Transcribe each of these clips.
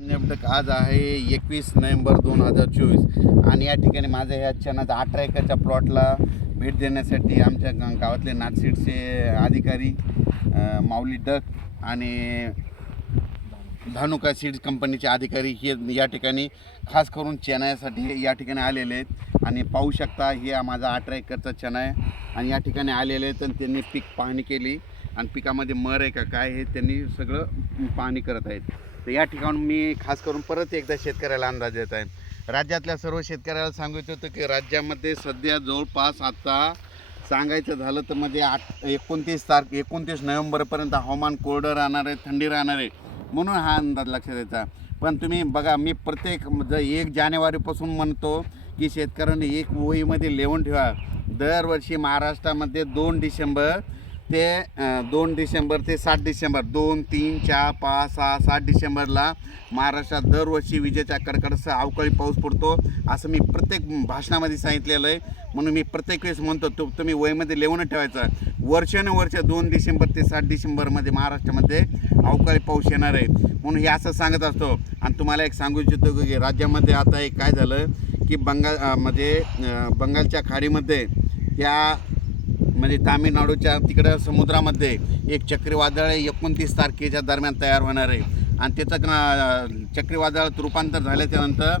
नेमकं आज आहे 21 नोव्हेंबर 2024 आणि या ठिकाणी माझ्या ह्या चनाचा 18 एकरच्या प्लॉटला भेट देण्यासाठी आमच्या गावातले नाथसीडचे अधिकारी माऊली डक आणि धानुका सीड्स कंपनीचे अधिकारी हे या ठिकाणी खास करून चण्यासाठी या ठिकाणी आलेले आहेत आणि पाहू शकता हे माझा 18 एकरचा चणा आहे आणि या ठिकाणी आलेले आहेत आणि त्यांनी पीक पाहणी केली आणि पिकामध्ये मर आहे का काय हे त्यांनी सगळं पाहणी करत आहेत. तर या ठिकाणी मी खास करून परत एकदा शेतकऱ्याला अंदाज देत आहे. राज्यातल्या सर्व शेतकऱ्याला सांगायचं होतं की राज्यामध्ये सध्या जवळपास आता सांगायचं झालं तर म्हणजे 29 नोव्हेंबरपर्यंत हवामान कोरडं राहणार आहे, थंडी राहणार आहे म्हणून हा अंदाज लक्षात द्यायचा. पण तुम्ही बघा मी प्रत्येक 1 जानेवारीपासून म्हणतो की शेतकऱ्यांनी एक वहीमध्ये लिहून ठेवा. दरवर्षी महाराष्ट्रामध्ये 2 डिसेंबर ते 7 डिसेंबर 2, 3, 4, 5, 6, 7 डिसेंबरला महाराष्ट्रात दरवर्षी विजेच्या कडकडाटासह अवकाळी पाऊस पडतो असं मी प्रत्येक भाषणामध्ये सांगितलेलं आहे. म्हणून मी प्रत्येक वेळेस म्हणतो तुम्ही वहीमध्ये लिहून ठेवायचा. वर्षानुवर्ष 2 डिसेंबर ते 7 डिसेंबरमध्ये महाराष्ट्रामध्ये अवकाळी पाऊस येणार आहे म्हणून हे असं सांगत असतो. आणि तुम्हाला एक सांगू इच्छितो की राज्यामध्ये आता एक काय झालं की बंगालच्या खाडीमध्ये त्या म्हणजे तामिळनाडूच्या तिकडं समुद्रामध्ये एक चक्रीवादळ 29 तारखेच्या दरम्यान तयार होणार आहे आणि त्याचं चक्रीवादळात रूपांतर झाल्याच्यानंतर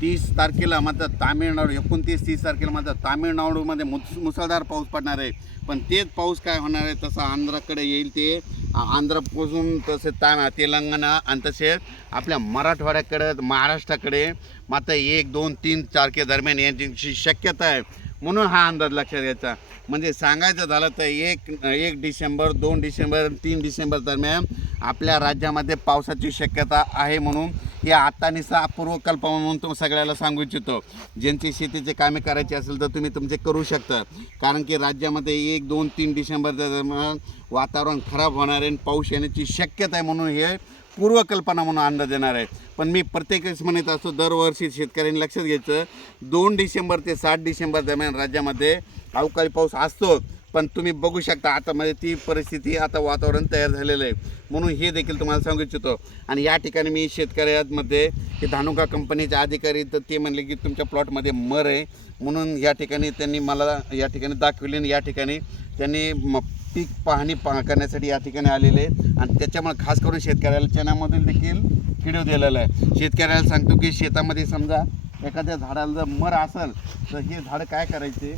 30 तारखेला मात्र तामिळनाडू 29-30 तारखेला मात्र तामिळनाडूमध्ये मुसळधार पाऊस पडणार आहे. पण तेच पाऊस काय होणार आहे तसा आंध्राकडे येईल. ते आंध्रापासून तसे तेलंगणा आणि तसेच आपल्या मराठवाड्याकडे महाराष्ट्राकडे मात्र 1, 2, 3 तारखेदरम्यान याची शक्यता आहे म्हणून हा अंदाज लक्षात घ्यायचा. म्हणजे सांगायचं झालं तर 1 डिसेंबर 2 डिसेंबर 3 डिसेंबर दरम्यान आपल्या राज्यामध्ये पावसाची शक्यता आहे म्हणून हे आता निसा पूर्वकल्पना म्हणून तुम्ही सगळ्याला सांगू इच्छितो. ज्यांची शेतीचे कामे करायची असेल तर तुम्ही तुमचे करू शकता. कारण की राज्यामध्ये 1, 2, 3 डिसेंबर दरम्यान वातावरण खराब होणार आहे आणि पाऊस येण्याची शक्यता आहे म्हणून हे पूर्वकल्पना म्हणून अंदाज येणार आहे. पण मी प्रत्येक वेळेस म्हणत असतो दरवर्षी शेतकऱ्यांनी लक्षात घ्यायचं 2 डिसेंबर ते 7 डिसेंबर दरम्यान राज्यामध्ये अवकाळी पाऊस असतो. पण तुम्ही बघू शकता आता म्हणजे ती परिस्थिती आता वातावरण तयार झालेलं आहे म्हणून हे देखील तुम्हाला सांगू इच्छितो. आणि या ठिकाणी मी शेतकऱ्यांमध्ये हे धानुका कंपनीचे अधिकारी तर ते म्हणले की तुमच्या प्लॉटमध्ये मर आहे म्हणून या ठिकाणी त्यांनी मला या ठिकाणी दाखवले आणि या ठिकाणी त्यांनी पीक पाहणी करण्यासाठी या ठिकाणी आलेले आहेत आणि त्याच्यामुळे खास करून शेतकऱ्याला चण्यामधून देखील व्हिडिओ दिलेला आहे. शेतकऱ्याला सांगतो की शेतामध्ये समजा एखाद्या झाडाला जर मर असेल तर हे झाडं काय करायचे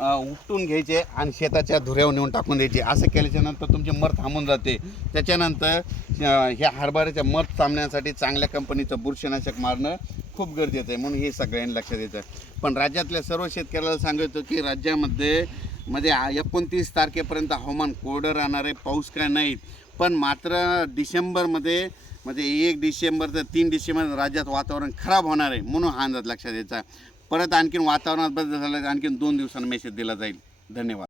उपटून घ्यायचे आणि शेताच्या धुऱ्यावर नेऊन टाकून द्यायचे. असं केल्याच्यानंतर तुमचे मर थांबून जाते. त्याच्यानंतर ह्या हरभऱ्याच्या मर थांबण्यासाठी चांगल्या कंपनीचं बुरशीनाशक मारणं खूप गरजेचं आहे म्हणून हे सगळ्यांनी लक्षात द्यायचं. पण राज्यातल्या सर्व शेतकऱ्याला सांगायचं की राज्यामध्ये 29 तारखेपर्यंत हवामान कोरडं राहणार आहे, पाऊस काय नाही. पण मात्र डिसेंबरमध्ये 1 डिसेंबर ते 3 डिसेंबर राज्यात वातावरण खराब होणार आहे म्हणून हा अंदाज लक्षात द्यायचा. परत आणखीन वातावरणात बदल झाला आणखीन 2 दिवसांनी मेसेज दिला जाईल. धन्यवाद.